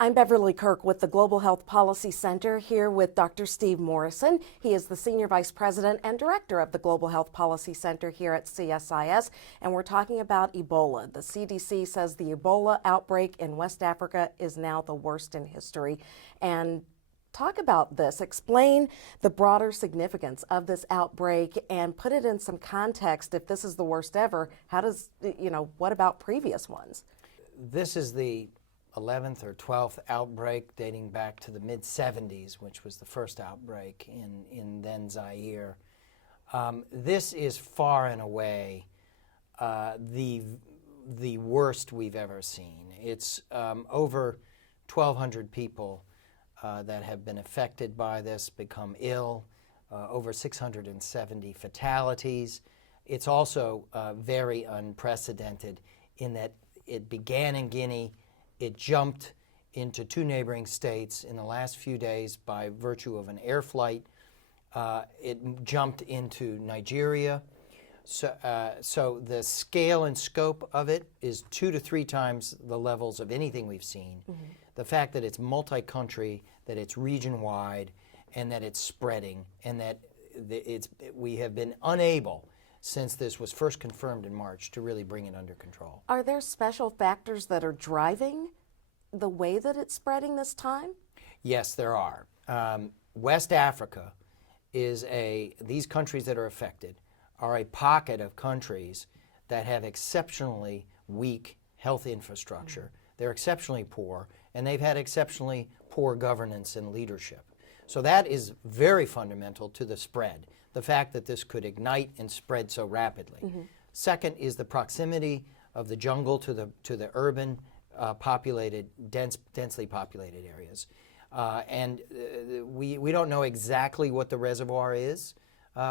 I'm Beverly Kirk with the Global Health Policy Center here with Dr. Steve Morrison. He is the Senior Vice President and Director of the Global Health Policy Center here at CSIS, and we're talking about Ebola. The CDC says the Ebola outbreak in West Africa is now the worst in history. And talk about this, explain the broader significance of this outbreak and put it in some context. If this is the worst ever, how does, what about previous ones? This is the 11th or 12th outbreak dating back to the mid-70s, which was the first outbreak in then Zaire. This is far and away the worst we've ever seen. It's over 1,200 people that have been affected by this, become ill, over 670 fatalities. It's also very unprecedented in that it began in Guinea. It jumped into two neighboring states in the last few days by virtue of an air flight. It jumped into Nigeria. So the scale and scope of it is 2 to 3 times the levels of anything we've seen. Mm-hmm. The fact that it's multi-country, that it's region-wide, and that it's spreading, and that we have been unable since this was first confirmed in March to really bring it under control. Are there special factors that are driving the way that it's spreading this time? Yes, there are. West Africa is these countries that are affected are a pocket of countries that have exceptionally weak health infrastructure. Mm-hmm. They're exceptionally poor, and they've had exceptionally poor governance and leadership. So that is very fundamental to the spread, the fact that this could ignite and spread so rapidly. Mm-hmm. Second is the proximity of the jungle to the urban, densely populated areas. We don't know exactly what the reservoir is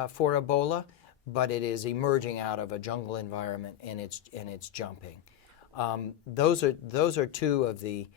for Ebola, but it is emerging out of a jungle environment, and it's jumping. Those are two of the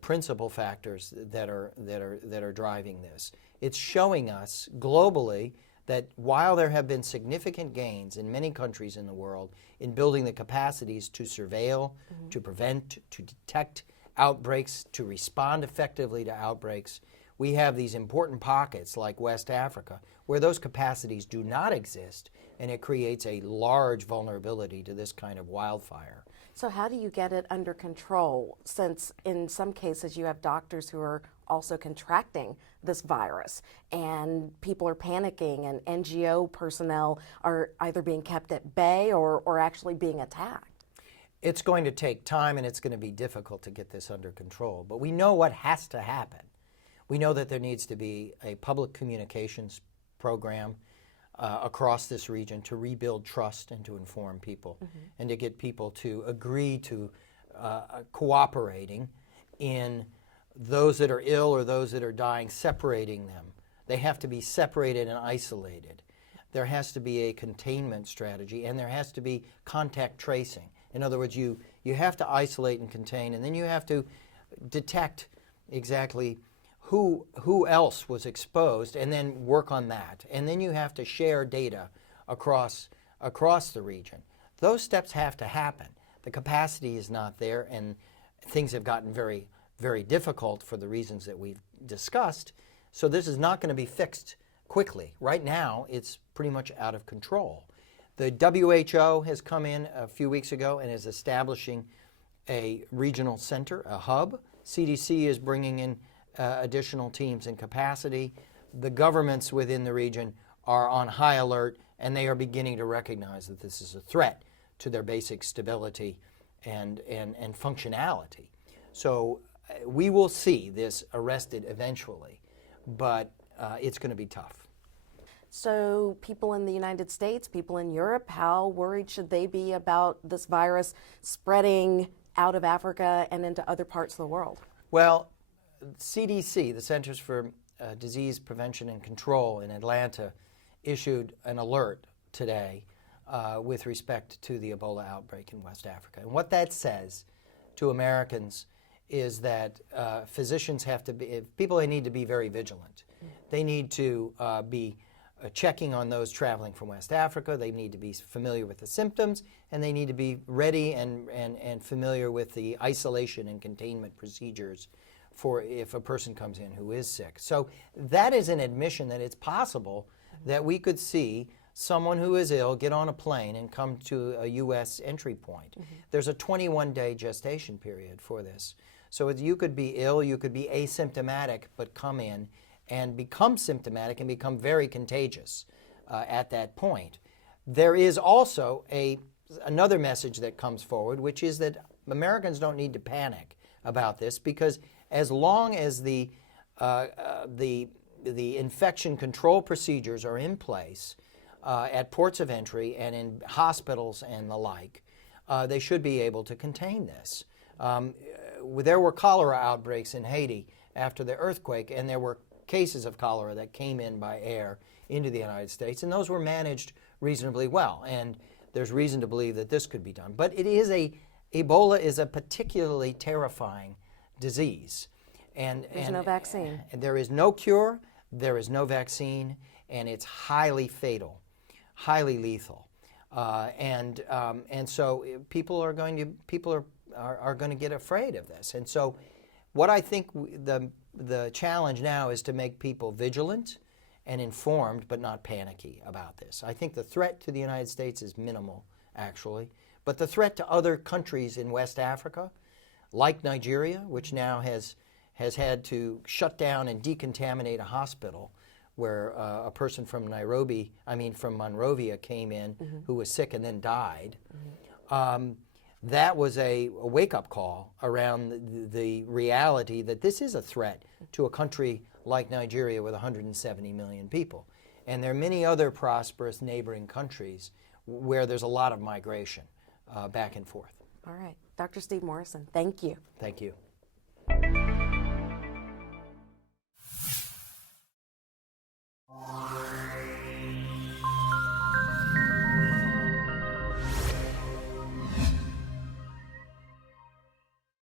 principal factors that are driving this. It's showing us globally that while there have been significant gains in many countries in the world in building the capacities to surveil, mm-hmm. to prevent, to detect outbreaks, to respond effectively to outbreaks, we have these important pockets like West Africa where those capacities do not exist, and it creates a large vulnerability to this kind of wildfire. So how do you get it under control, since in some cases you have doctors who are also contracting this virus and people are panicking and NGO personnel are either being kept at bay or actually being attacked? It's going to take time, and it's going to be difficult to get this under control, but we know what has to happen. We know that there needs to be a public communications program across this region to rebuild trust and to inform people, mm-hmm. and to get people to agree to cooperating in those that are ill or those that are dying, separating them. They have to be separated and isolated. There has to be a containment strategy, and there has to be contact tracing. In other words, you have to isolate and contain, and then you have to detect exactly who else was exposed, and then work on that. And then you have to share data across the region. Those steps have to happen. The capacity is not there, and things have gotten very, very difficult for the reasons that we've discussed. So this is not going to be fixed quickly. Right now, it's pretty much out of control. The WHO has come in a few weeks ago and is establishing a regional center, a hub. CDC is bringing in additional teams and capacity. The governments within the region are on high alert, and they are beginning to recognize that this is a threat to their basic stability and functionality. So we will see this arrested eventually, but it's going to be tough. So people in the United States, people in Europe, how worried should they be about this virus spreading out of Africa and into other parts of the world? Well, CDC, the Centers for Disease Prevention and Control in Atlanta, issued an alert today with respect to the Ebola outbreak in West Africa. And what that says to Americans is that physicians have to be, they need to be very vigilant. They need to be checking on those traveling from West Africa. They need to be familiar with the symptoms, and they need to be ready and familiar with the isolation and containment procedures for if a person comes in who is sick. So that is an admission that it's possible that we could see someone who is ill get on a plane and come to a U.S. entry point. There's a 21-day gestation period for this. So you could be ill, you could be asymptomatic, but come in and become symptomatic and become very contagious at that point. There is also another message that comes forward, which is that Americans don't need to panic about this, because as long as the infection control procedures are in place at ports of entry and in hospitals and the like, they should be able to contain this. There were cholera outbreaks in Haiti after the earthquake, and there were cases of cholera that came in by air into the United States, and those were managed reasonably well. And there's reason to believe that this could be done. But Ebola is a particularly terrifying disease. There's no vaccine. There is no cure, there is no vaccine, and it's highly fatal, highly lethal. And so people are going to get afraid of this. And so what I think the challenge now is to make people vigilant and informed, but not panicky about this. I think the threat to the United States is minimal, actually. But the threat to other countries in West Africa, like Nigeria, which now has had to shut down and decontaminate a hospital where a person from Monrovia came in who was sick and then died. That was a wake-up call around the reality that this is a threat to a country like Nigeria with 170 million people. And there are many other prosperous neighboring countries where there's a lot of migration back and forth. All right. Dr. Steve Morrison, thank you. Thank you.